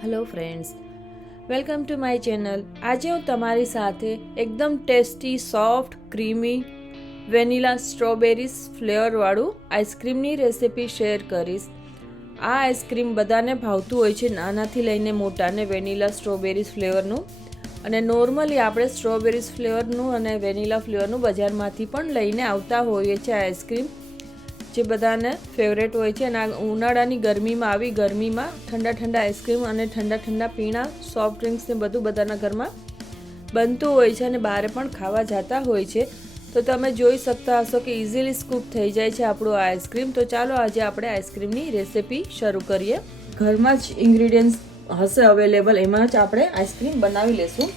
Hello friends, welcome to my channel. આજે હું તમારી સાથે એકદમ tasty, soft, creamy vanilla strawberries ફ્લેવરવાળું આઈસ્ક્રીમની રેસિપી શેર કરીશ. આ આઈસ્ક્રીમ બધાને ભાવતું હોય છે, નાનાથી લઈને મોટાને, વેનીલા સ્ટ્રોબેરીઝ ફ્લેવરનું. અને નોર્મલી આપણે સ્ટ્રોબેરીઝ ફ્લેવરનું અને વેનીલા ફ્લેવરનું બજારમાંથી પણ લઈને આવતા હોઈએ છીએ. આઈસ્ક્રીમ જે બધાને ફેવરેટ હોય છે. અને ઉનાળાની ગરમીમાં આવી ગરમીમાં ઠંડા આઈસ્ક્રીમ અને ઠંડા પીણા, સોફ્ટ ડ્રિંક્સ ને બધું બધાના ઘરમાં બનતું હોય છે અને બહાર પણ ખાવા જતા હોય છે. તો તમે જોઈ શકતા હશો કે ઇઝીલી સ્કૂપ થઈ જાય છે આપણું આઈસ્ક્રીમ. તો ચાલો આજે આપણે આઈસ્ક્રીમની રેસિપી શરૂ કરીએ. ઘરમાં જ ઇન્ગ્રીડિયન્ટ્સ હશે અવેલેબલ, એમાં જ આપણે આઈસ્ક્રીમ બનાવી લેશું.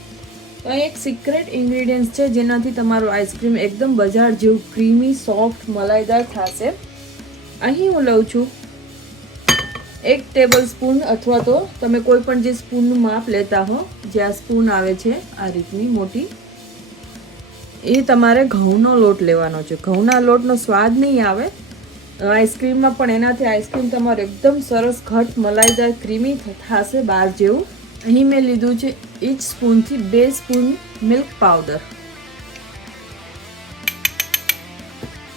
તો એક સિક્રેટ ઇન્ગ્રીડિયન્ટ્સ છે જેનાથી તમારું આઈસ્ક્રીમ એકદમ બજાર જેવું ક્રીમી, સોફ્ટ, મલાઈદાર થશે. અહીં હું લઉં છું 1 ટેબલ સ્પૂન, અથવા તો તમે કોઈ પણ જે સ્પૂનનું માપ લેતા હો, જે આ સ્પૂન આવે છે આ રીતની મોટી, એ તમારે ઘઉંનો લોટ લેવાનો છે. ઘઉંના લોટનો સ્વાદ નહીં આવે આઈસ્ક્રીમમાં, પણ એનાથી આઈસ્ક્રીમ તમારું એકદમ સરસ ઘટ, મલાઈદાર, ક્રીમી થશે બહાર જેવું. અહીં મેં લીધું છે ઈચ સ્પૂનથી 2 સ્પૂન મિલ્ક પાવડર.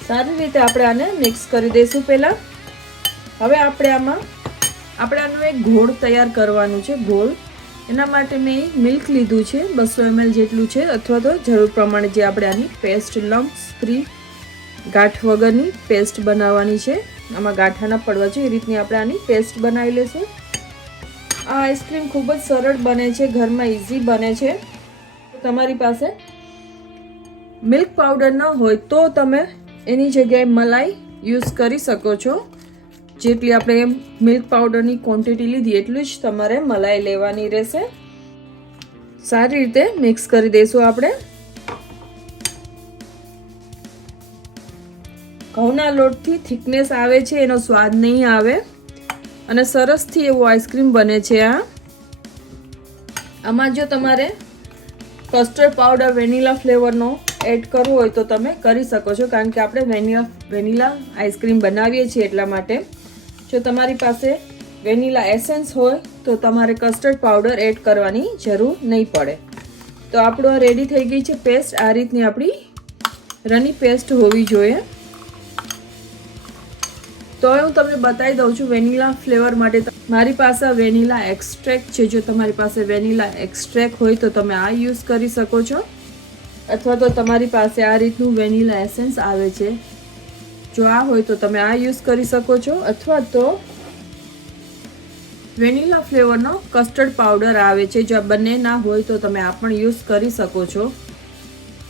સારી રીતે આપણે આને મિક્સ કરી દઈશું પહેલાં. હવે આપણે આનું એક ઘોળ તૈયાર કરવાનું છે. ઘોળ એના માટે મેં મિલ્ક લીધું છે, 200 ml જેટલું છે, અથવા તો જરૂર પ્રમાણે જે આપણે આની પેસ્ટ, લમ્પ્સ ફ્રી, ગાંઠ વગરની પેસ્ટ બનાવવાની છે. આમાં ગાંઠા ના પડવા જોઈએ એ રીતની આપણે આની પેસ્ટ બનાવી લઈશું. આ આઈસ્ક્રીમ ખૂબ જ સરળ બને છે, ઘરમાં ઇઝી બને છે. તમારી પાસે મિલ્ક પાવડર ન હોય તો તમે એની જગ્યાએ મલાઈ યુઝ કરી શકો છો. જેટલી આપણે મિલ્ક પાવડરની ક્વોન્ટિટી લીધી એટલું જ તમારે મલાઈ લેવાની રહેશે. સારી રીતે મિક્સ કરી દઈશું આપણે. ઘઉંના લોટથી થિકનેસ આવે છે, એનો સ્વાદ નહીં આવે અને સરસથી એવો આઈસ્ક્રીમ બને છે. આમાં જો તમારે કસ્ટર્ડ પાવડર વેનીલા ફ્લેવરનો એડ કરવો હોય તો તમે કરી શકો છો, કારણ કે આપણે વેનીલા આઈસ્ક્રીમ બનાવીએ છીએ એટલા માટે. જો તમારી પાસે વેનીલા એસેન્સ હોય તો તમારે કસ્ટર્ડ પાવડર એડ કરવાની જરૂર નહીં પડે. તો આપણું આ રેડી થઈ ગઈ છે પેસ્ટ. આ રીતની આપણી રની પેસ્ટ હોવી જોઈએ. તો હવે હું તમને બતાવી દઉં છું વેનીલા ફ્લેવર માટે મારી પાસે વેનીલા એક્સ્ટ્રેક્ટ છે. જો તમારી પાસે વેનીલા એક્સ્ટ્રેક્ટ હોય તો તમે આ યુઝ કરી શકો છો, અથવા તો તમારી પાસે આ રીતનું વેનીલા એસેન્સ આવે છે, જો આ હોય તો તમે આ યુઝ કરી શકો છો, અથવા તો વેનીલા ફ્લેવરનો કસ્ટર્ડ પાવડર આવે છે. જો આ બંને ના હોય તો તમે આ પણ યુઝ કરી શકો છો.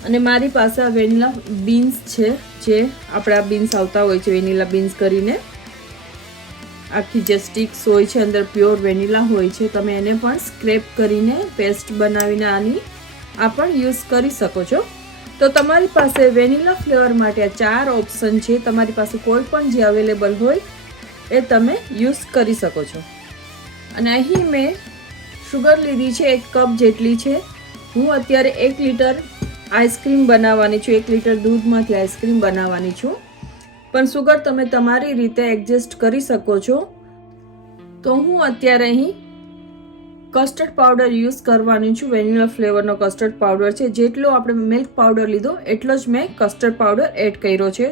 અને મારી પાસે આ વેનીલા બીન્સ છે, જે આપણા બીન્સ આવતા હોય છે વેનીલા બીન્સ કરીને, આખી જે સ્ટિક્સ હોય છે અંદર પ્યોર વેનીલા હોય છે. તમે એને પણ સ્ક્રેપ કરીને પેસ્ટ બનાવીને આની આ પણ યુઝ કરી શકો છો. તો તમારી પાસે વેનીલા ફ્લેવર માટે આ 4 ઓપ્શન છે. તમારી પાસે કોઈ પણ જે અવેલેબલ હોય એ તમે યુઝ કરી શકો છો. અને અહીં મેં શુગર લીધી છે, 1 કપ જેટલી છે. હું અત્યારે 1 લીટર આઈસ્ક્રીમ બનાવવાની છું, 1 લીટર દૂધમાંથી આઈસ્ક્રીમ બનાવવાની છું. પણ શુગર તમે તમારી રીતે એડજસ્ટ કરી શકો છો. તો હું અત્યારે અહીં કસ્ટર્ડ પાવડર યુઝ કરવાની છું. વેનીલા ફ્લેવરનો કસ્ટર્ડ પાવડર છે. જેટલો આપણે મિલ્ક પાવડર લીધો એટલો જ મેં કસ્ટર્ડ પાવડર એડ કર્યો છે.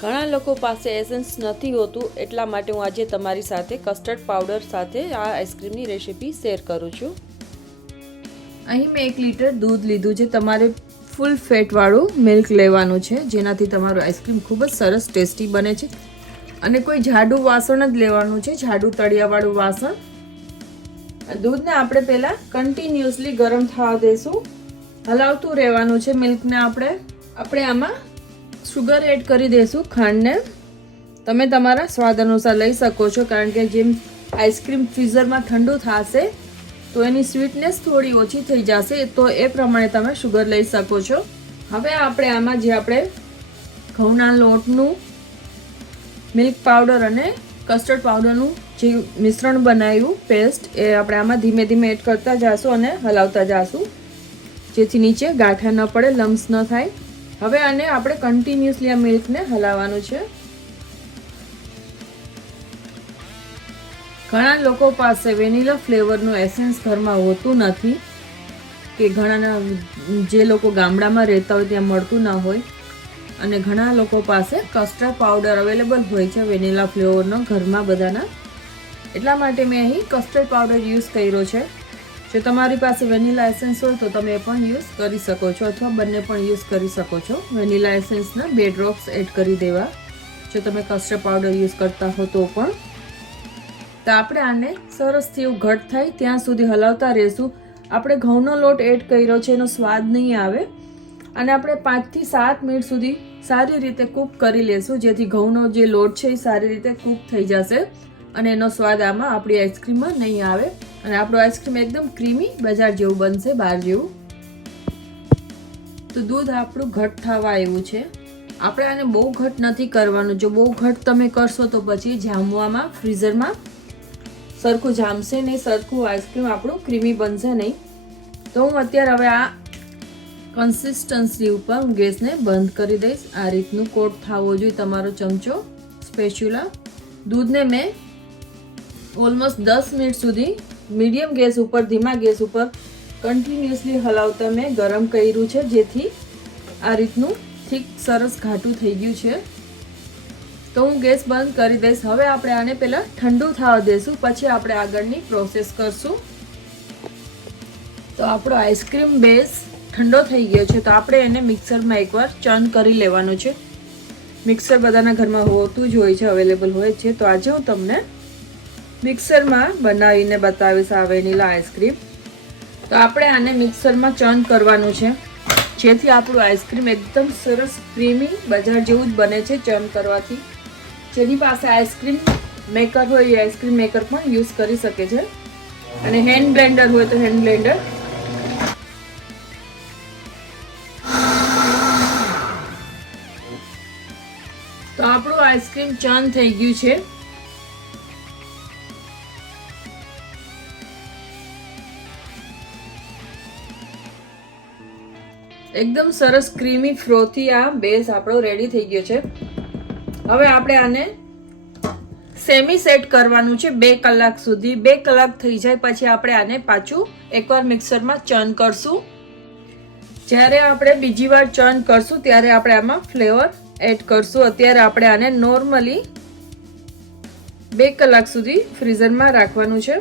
ઘણા લોકો પાસે એસેન્સ નથી હોતું, એટલા માટે હું આજે તમારી સાથે કસ્ટર્ડ પાવડર સાથે આ આઈસ્ક્રીમની રેસિપી શેર કરું છું. અહીં મેં 1 લીટર દૂધ લીધું છે. તમારે ફૂલ ફેટવાળું મિલ્ક લેવાનું છે, જેનાથી તમારું આઈસ્ક્રીમ ખૂબ જ સરસ ટેસ્ટી બને છે. અને કોઈ જાડું વાસણ જ લેવાનું છે, જાડું તળિયાવાળું વાસણ. દૂધને આપણે પહેલાં કન્ટિન્યુઅસલી ગરમ થવા દઈશું, હલાવતું રહેવાનું છે. મિલ્કને આપણે આમાં શુગર એડ કરી દઈશું, ખાંડને. તમે તમારા સ્વાદ અનુસાર લઈ શકો છો, કારણ કે જેમ આઈસ્ક્રીમ ફ્રીઝરમાં ઠંડુ થશે તો એની સ્વીટનેસ થોડી ઓછી થઈ જશે, તો એ પ્રમાણે તમે શુગર લઈ શકો છો. હવે આપણે આમાં જે આપણે ઘઉંના લોટનું, મિલ્ક પાવડર અને કસ્ટર્ડ પાવડરનું જે મિશ્રણ બનાવ્યું પેસ્ટ, એ આપણે આમાં ધીમે ધીમે એડ કરતા જઈશું અને હલાવતા જઈશું, જેથી નીચે ગાંઠા ન પડે, લમ્સ ન થાય. હવે આને આપણે કન્ટિન્યુઅસલી આ મિલ્કને હલાવવાનું છે. ઘણા લોકો પાસે વેનીલા ફ્લેવરનું એસેન્સ ઘરમાં હોતું નથી, કે ઘણાના જે લોકો ગામડામાં રહેતા હોય ત્યાં મળતું ના હોય, અને ઘણા લોકો પાસે કસ્ટર્ડ પાવડર અવેલેબલ હોય છે વેનીલા ફ્લેવરનો ઘરમાં બધાના. એટલા માટે મેં અહીં કસ્ટર્ડ પાવડર યુઝ કર્યો છે. જો તમારી પાસે વેનીલા એસેન્સ હોય તો તમે પણ યુઝ કરી શકો છો, અથવા બંને પણ યુઝ કરી શકો છો. વેનીલા એસેન્સના 2 ડ્રોપ્સ એડ કરી દેવા જો તમે કસ્ટર્ડ પાવડર યુઝ કરતા હો તો પણ. તો આપણે આને સરસથી એવું ઘટ થાય ત્યાં સુધી હલાવતા રહેશું. આપણે ઘઉંનો લોટ એડ કર્યો છે, એનો સ્વાદ નહીં આવે, અને આપણે 5 થી 7 મિનિટ સુધી સારી રીતે કૂક કરી લેશું, જેથી ઘઉંનો જે લોટ છે એ સારી રીતે કૂક થઈ જશે અને એનો સ્વાદ આમાં આપણી આઈસ્ક્રીમમાં નહીં આવે, અને આપણું આઈસ્ક્રીમ એકદમ ક્રીમી બજાર જેવું બનશે, બહાર જેવું. તો દૂધ આપણું ઘટ થવા આવ્યું છે. આપણે આને બહુ ઘટ નથી કરવાનું. જો બહુ ઘટ તમે કરશો તો પછી જામવામાં ફ્રીઝરમાં સરખું જામશે નહીં, સરખું આઈસ્ક્રીમ આપણું ક્રીમી બનશે નહીં. તો હું અત્યારે હવે આ કન્સિસ્ટન્સી ઉપર હું ગેસને બંધ કરી દઈશ. આ રીતનું કોટ થવો જોઈએ તમારો ચમચો સ્પેચ્યુલા. દૂધને મેં ઓલમોસ્ટ 10 મિનિટ સુધી મીડિયમ ગેસ ઉપર, ધીમા ગેસ ઉપર કન્ટિન્યુઅસલી હલાવતા મેં ગરમ કર્યું છે, જેથી આ રીતનું થીક સરસ ઘાટું થઈ ગયું છે. તો હું ગેસ બંધ કરી દઈશ. હવે આપણે આને પહેલાં ઠંડુ થવા દઈશું, પછી આપણે આગળની પ્રોસેસ કરશું. તો આપણો આઈસ્ક્રીમ બેઝ ઠંડો થઈ ગયો છે, તો આપણે એને મિક્સરમાં એકવાર ચર્ન કરી લેવાનું છે. મિક્સર બધાના ઘરમાં હોતું જ હોય છે, અવેલેબલ હોય છે. તો આજે હું તમને મિક્સરમાં બનાવીને બતાવીશ આ વેનીલા આઈસ્ક્રીમ. તો આપણે આને મિક્સરમાં ચર્ન કરવાનું છે, જેથી આપણું આઈસ્ક્રીમ એકદમ સરસ ક્રીમી બજાર જેવું જ બને છે ચર્ન કરવાથી. જેની પાસે આઈસ્ક્રીમ મેકર હોય એ આઈસ્ક્રીમ મેકર પણ યુઝ કરી શકે છે, અને હેન્ડ બ્લેન્ડર હોય તો હેન્ડ બ્લેન્ડર. તો આપણું આઈસ્ક્રીમ ચર્ન થઈ ગયું છે. એકદમ સરસ ક્રીમી ફ્રોથી આ બેઝ આપણો રેડી થઈ ગયો છે. હવે આપણે આને સેમી સેટ કરવાનું છે 2 કલાક સુધી. 2 કલાક થઈ જાય પછી આપણે આને પાછું એકવાર મિક્સરમાં ચર્ન કરશું. જ્યારે આપણે બીજી વાર ચર્ન કરશું ત્યારે આપણે આમાં ફ્લેવર એડ કરશું. અત્યારે આપણે આને નોર્મલી 2 કલાક સુધી ફ્રીઝરમાં રાખવાનું છે.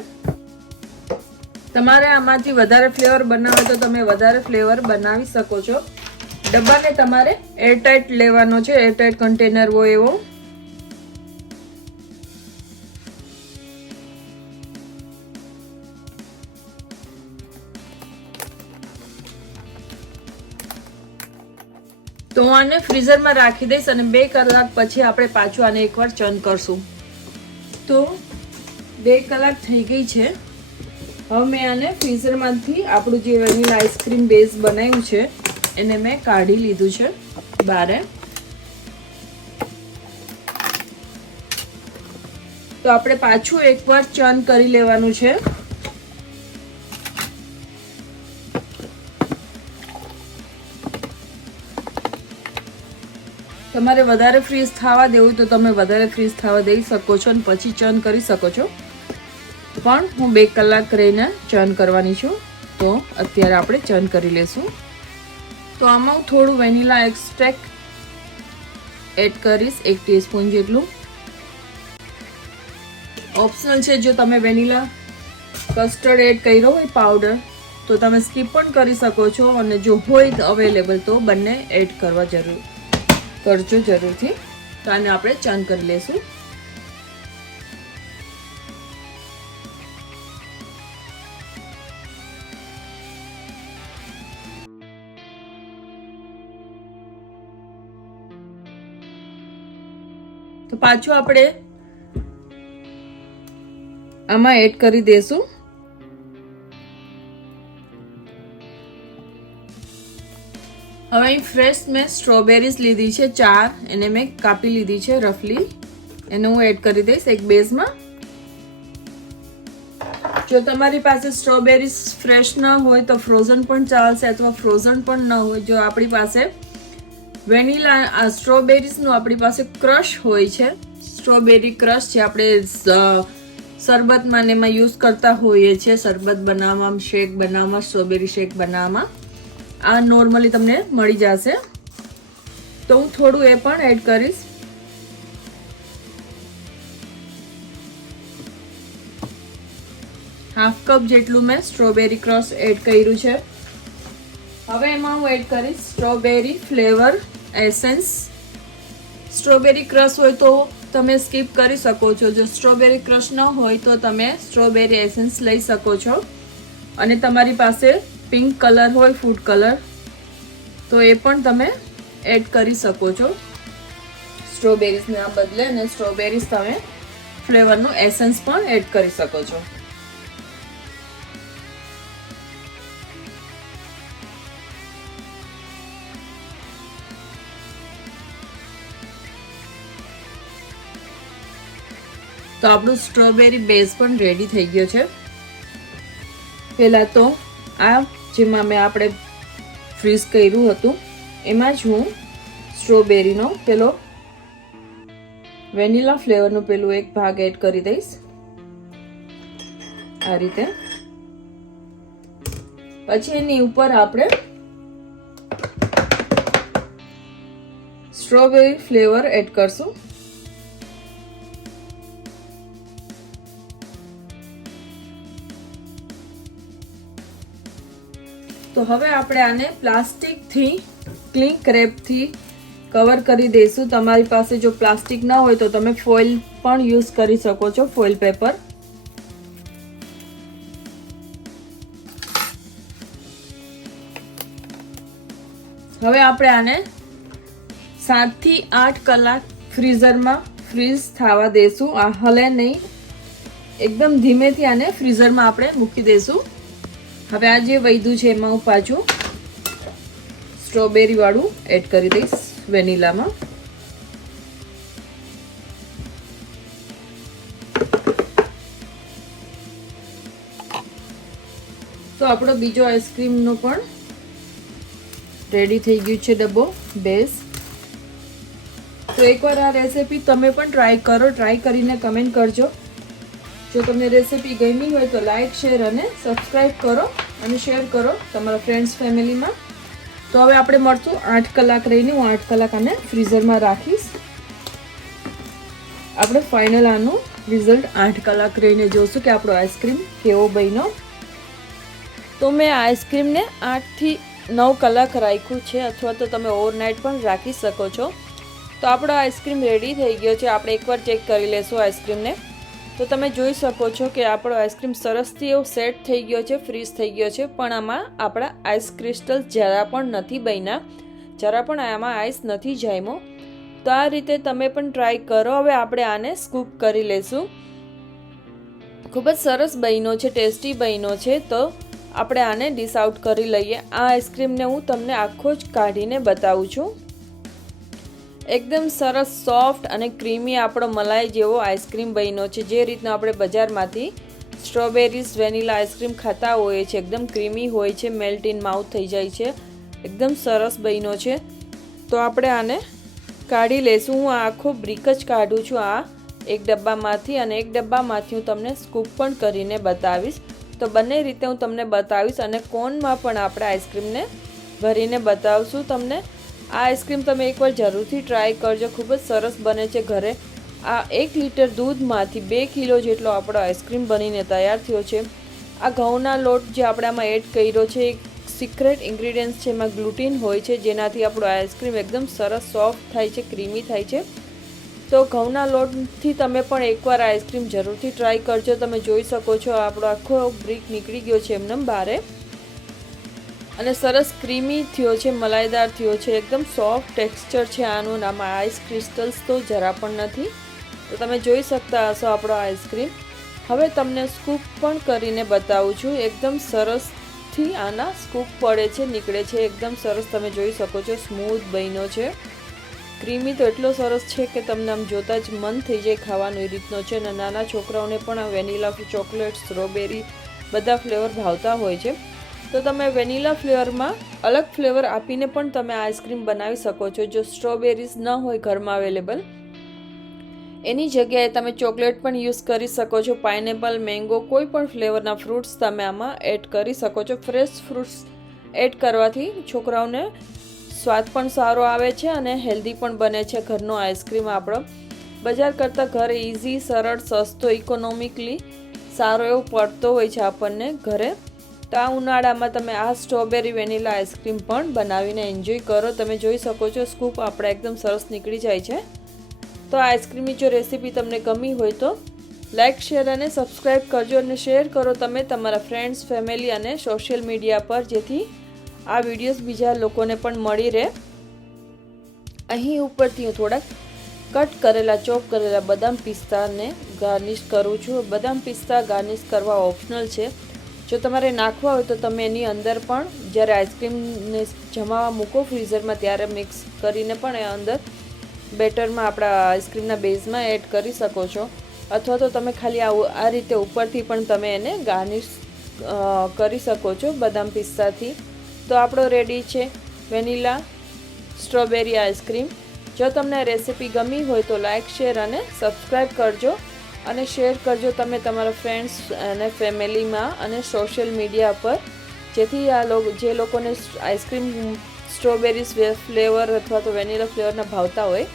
તમારે આમાંથી વધારે ફ્લેવર બનાવો તો તમે વધારે ફ્લેવર બનાવી શકો છો. ડબ્બાને તમારે એરટાઇટ લેવાનો છે, એરટાઇટ કન્ટેનર હોય એવો. તો હું આને ફ્રીઝરમાં રાખી દઈશ, અને 2 કલાક પછી આપણે પાછું આને એકવાર ચર્ન કરશું. તો 2 કલાક થઈ ગઈ છે. હવે મેં આને ફ્રીઝરમાંથી આપણું જે વેનીલા આઈસ્ક્રીમ બેઝ બનાવ્યું છે એને મેં કાઢી લીધું છે બહાર. તો આપણે પાછું એકવાર ચર્ન કરી લેવાનું છે. તમારે વધારે ફ્રીઝ થવા દેવું તો તમે વધારે ફ્રીઝ થવા દઈ શકો છો અને પછી ચર્ન કરી શકો છો, પણ હું 2 કલાક રહીને ચર્ન કરવાની છું. તો અત્યારે આપણે ચર્ન કરી લેશું. તો આમાં હું થોડું વેનીલા એક્સ્ટ્રેક્ટ એડ કરીશ, 1 ટીસ્પૂન જેટલું. ઓપ્શનલ છે. જો તમે વેનીલા કસ્ટર્ડ એડ કર્યો હોય પાવડર તો તમે સ્કીપ પણ કરી શકો છો, અને જો હોય અવેલેબલ તો બંને એડ કરવા કરજો જરૂરથી. તો આને આપણે ચર્ન કરી લેશું. તો પાછું આપણે આમાં એડ કરી દેશું. હવે અહીં ફ્રેશ મેં સ્ટ્રોબેરીઝ લીધી છે 4, એને મેં કાપી લીધી છે રફલી. એને હું એડ કરી દઈશ એક બેઝમાં. જો તમારી પાસે સ્ટ્રોબેરીઝ ફ્રેશ ન હોય તો ફ્રોઝન પણ ચાલશે, અથવા ફ્રોઝન પણ ન હોય. જો આપણી પાસે વેનીલા સ્ટ્રોબેરીઝનું આપણી પાસે ક્રશ હોય છે, સ્ટ્રોબેરી ક્રશ છે, આપણે શરબતમાં ને એમાં યુઝ કરતા હોઈએ છીએ, શરબત બનાવવામાં, શેક બનાવવામાં, સ્ટ્રોબેરી શેક બનાવવામાં. આ નોર્મલી તમને મળી જશે. તો હું થોડું એ પણ એડ કરીશ. હાફ કપ જેટલું મેં સ્ટ્રોબેરી ક્રશ એડ કર્યું છે. હવે એમાં હું એડ કરીશ strawberry flavour essence. Strawberry crush હોય તો તમે સ્કીપ કરી શકો છો. જો સ્ટ્રોબેરી ક્રશ ન હોય તો તમે સ્ટ્રોબેરી એસેન્સ લઈ શકો છો. અને તમારી પાસે પિંક કલર હોય, ફૂડ કલર, તો એ પણ તમે એડ કરી શકો છો સ્ટ્રોબેરીઝના બદલે. અને સ્ટ્રોબેરીઝ તમે ફ્લેવરનું એસેન્સ પણ એડ કરી શકો છો. તો આપણું સ્ટ્રોબેરી બેઝ પણ રેડી થઈ ગયો છે. પહેલાં તો આ જેમાં મેં આપણે ફ્રીઝ કર્યું હતું એમાં જ હું સ્ટ્રોબેરીનો પેલો વેનીલા ફ્લેવરનો પેલું એક ભાગ એડ કરી દઈશ આ રીતે. પછી એની ઉપર આપણે સ્ટ્રોબેરી ફ્લેવર એડ કરશું. તો હવે આપણે આને પ્લાસ્ટિકથી, ક્લિંક રેપથી કવર કરી દઈશું. તમારી પાસે જો પ્લાસ્ટિક ના હોય તો તમે ફોઇલ પણ યુઝ કરી શકો છો, ફોઇલ પેપર. હવે આપણે આને 7 થી 8 કલાક ફ્રીઝરમાં ફ્રીઝ થવા દેશું. આ હલે નહીં, એકદમ ધીમેથી આને ફ્રીઝરમાં આપણે મૂકી દઈશું. હવે આ જે વધ્યું છે એમાં હું પાછું સ્ટ્રોબેરી વાળું એડ કરી દઈશ વેનીલામાં. તો આપણો બીજો આઈસ્ક્રીમનો પણ રેડી થઈ ગયું છે ડબ્બો બેઝ. તો એકવાર આ રેસીપી તમે પણ ટ્રાય કરો. ટ્રાય કરીને કમેન્ટ કરજો. જો તમને રેસીપી ગમી હોય તો લાઈક, શેર અને સબસ્ક્રાઈબ કરો અને શેર કરો તમારા ફ્રેન્ડ્સ, ફેમિલીમાં. તો હવે આપણે મળશું 8 કલાક રહીને. હું 8 કલાક આને ફ્રીઝરમાં રાખીશ. આપણે ફાઇનલ આનું રિઝલ્ટ 8 કલાક રહીને જોશું કે આપણો આઈસ્ક્રીમ કેવો બન્યો. તો મેં આઈસ્ક્રીમને 8 થી 9 કલાક રાખ્યું છે, અથવા તો તમે ઓવરનાઇટ પણ રાખી શકો છો. તો આપણો આઈસ્ક્રીમ રેડી થઈ ગયો છે. આપણે એકવાર ચેક કરી લેશું આઈસ્ક્રીમને. તો તમે જોઈ શકો છો કે આપણો આઈસ્ક્રીમ સરસથી એવો સેટ થઈ ગયો છે, ફ્રીઝ થઈ ગયો છે. પણ આમાં આપણા આઈસ ક્રિસ્ટલ જરા પણ નથી બન્યા, જરા પણ આમાં આઈસ નથી જામ્યો. તો આ રીતે તમે પણ ટ્રાય કરો. હવે આપણે આને સ્કૂપ કરી લેશું. ખૂબ જ સરસ બન્યો છે, ટેસ્ટી બન્યો છે. તો આપણે આને ડિશ આઉટ કરી લઈએ. આ આઈસ્ક્રીમને હું તમને આખો જ કાઢીને બતાવું છું. એકદમ સરસ સોફ્ટ અને ક્રીમી આપણો મલાઈ જેવો આઈસ્ક્રીમ બન્યો છે. જે રીતના આપણે બજારમાંથી સ્ટ્રોબેરીઝ વેનીલા આઈસ્ક્રીમ ખાતા હોઈએ છીએ, એકદમ ક્રીમી હોય છે, મેલ્ટ ઇન માઉથ થઈ જાય છે. એકદમ સરસ બન્યો છે. તો આપણે આને કાઢી લઈશું. હું આખો બ્રિક જ કાઢું છું આ એક ડબ્બામાંથી, અને એક ડબ્બામાંથી હું તમને સ્કૂપ પણ કરીને બતાવીશ. તો બંને રીતે હું તમને બતાવીશ, અને કોનમાં પણ આપણે આઈસ્ક્રીમને ભરીને બતાવશું તમને. આ આઈસ્ક્રીમ તમે એકવાર જરૂરથી ટ્રાય કરજો. ખૂબ જ સરસ બને છે ઘરે. આ 1 લીટર દૂધમાંથી 2 કિલો જેટલો આપણો આઈસ્ક્રીમ બનીને તૈયાર થયો છે. આ ઘઉંના લોટ જે આપણે આમાં એડ કર્યો છે, એક સિક્રેટ ઇન્ગ્રીડિયન્ટ્સ છે, એમાં ગ્લુટીન હોય છે, જેનાથી આપણો આઈસ્ક્રીમ એકદમ સરસ સોફ્ટ થાય છે, ક્રીમી થાય છે. તો ઘઉંના લોટથી તમે પણ એકવાર આઈસ્ક્રીમ જરૂરથી ટ્રાય કરજો. તમે જોઈ શકો છો આપણો આખો બ્રિક નીકળી ગયો છે એમને બહાર, અને સરસ ક્રીમી થયો છે, મલાઈદાર થયો છે. એકદમ સોફ્ટ ટેક્સચર છે આનું. આમાં આઈસ ક્રિસ્ટલ્સ તો જરા પણ નથી. તો તમે જોઈ શકતા હશો આપણો આઈસ્ક્રીમ. હવે તમને સ્કૂપ પણ કરીને બતાવું છું. એકદમ સરસથી આના સ્કૂપ પડે છે, નીકળે છે. એકદમ સરસ તમે જોઈ શકો છો. સ્મૂથ બન્યો છે. ક્રીમી તો એટલો સરસ છે કે તમને આમ જોતા જ મન થઈ જાય ખાવાનું એ રીતનો છે. અને નાના છોકરાઓને પણ વેનીલા, ચોકલેટ, સ્ટ્રોબેરી બધા ફ્લેવર ભાવતા હોય છે. તો તમે વેનીલા ફ્લેવરમાં અલગ ફ્લેવર આપીને પણ તમે આઈસ્ક્રીમ બનાવી શકો છો. જો સ્ટ્રોબેરીઝ ન હોય ઘરમાં અવેલેબલ, એની જગ્યાએ તમે ચોકલેટ પણ યુઝ કરી શકો છો. પાઇનેપલ, મેંગો, કોઈ પણ ફ્લેવરના ફ્રૂટ્સ તમે આમાં એડ કરી શકો છો. ફ્રેશ ફ્રૂટ્સ એડ કરવાથી છોકરાઓને સ્વાદ પણ સારો આવે છે અને હેલ્ધી પણ બને છે. ઘરનો આઈસ્ક્રીમ આપણો બજાર કરતાં ઘરે ઇઝી, સરળ, સસ્તો, ઇકોનોમિકલી સારો એવો પડતો હોય છે આપણને ઘરે. તો આ ઉનાળામાં તમે આ સ્ટ્રોબેરી વેનીલા આઈસ્ક્રીમ પણ બનાવીને એન્જોય કરો. તમે જોઈ શકો છો સ્કૂપ આપણા એકદમ સરસ નીકળી જાય છે. તો આ આઈસ્ક્રીમની જો રેસીપી તમને ગમી હોય તો લાઇક, શેર અને સબસ્ક્રાઈબ કરજો અને શેર કરો તમે તમારા ફ્રેન્ડ્સ, ફેમિલી અને સોશિયલ મીડિયા પર, જેથી આ વિડીયોઝ બીજા લોકોને પણ મળી રહે. અહીં ઉપરથી હું થોડાક કટ કરેલા, ચોપ કરેલા બદામ પિસ્તાને ગાર્નિશ કરું છું. બદામ પિસ્તા ગાર્નિશ કરવા ઓપ્શનલ છે. જો તમારે નાખવા હોય તો તમે એની અંદર પણ જ્યારે આઈસ્ક્રીમને જમાવા મૂકો ફ્રીઝરમાં ત્યારે મિક્સ કરીને પણ એ અંદર બેટરમાં આપણા આઈસ્ક્રીમના બેઝમાં એડ કરી શકો છો. અથવા તો તમે ખાલી આ રીતે ઉપરથી પણ તમે એને ગાર્નિશ કરી શકો છો બદામ પિસ્તાથી. તો આપણો રેડી છે વેનીલા સ્ટ્રોબેરી આઈસ્ક્રીમ. જો તમને રેસીપી ગમી હોય તો લાઇક, શેર અને સબસ્ક્રાઈબ કરજો અને શેર કરજો તમે તમારા ફ્રેન્ડ્સ અને ફેમિલીમાં અને સોશિયલ મીડિયા પર, જેથી જે લોકોને આઈસ્ક્રીમ સ્ટ્રોબેરી ફ્લેવર અથવા તો વેનીલા ફ્લેવરના ભાવતા હોય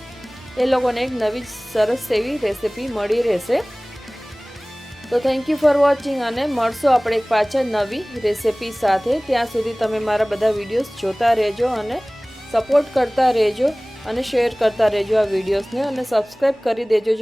એ લોકોને એક નવી સરસ એવી રેસીપી મળી રહેશે. તો થેન્ક યુ ફોર વોચિંગ અને મળશો આપણે એક પાછળ નવી રેસીપી સાથે. ત્યાં સુધી તમે મારા બધા વિડીયોઝ જોતા રહેજો અને સપોર્ટ કરતા રહેજો અને શેર કરતા રહેજો આ વિડીયોઝને અને સબસ્ક્રાઈબ કરી દેજો.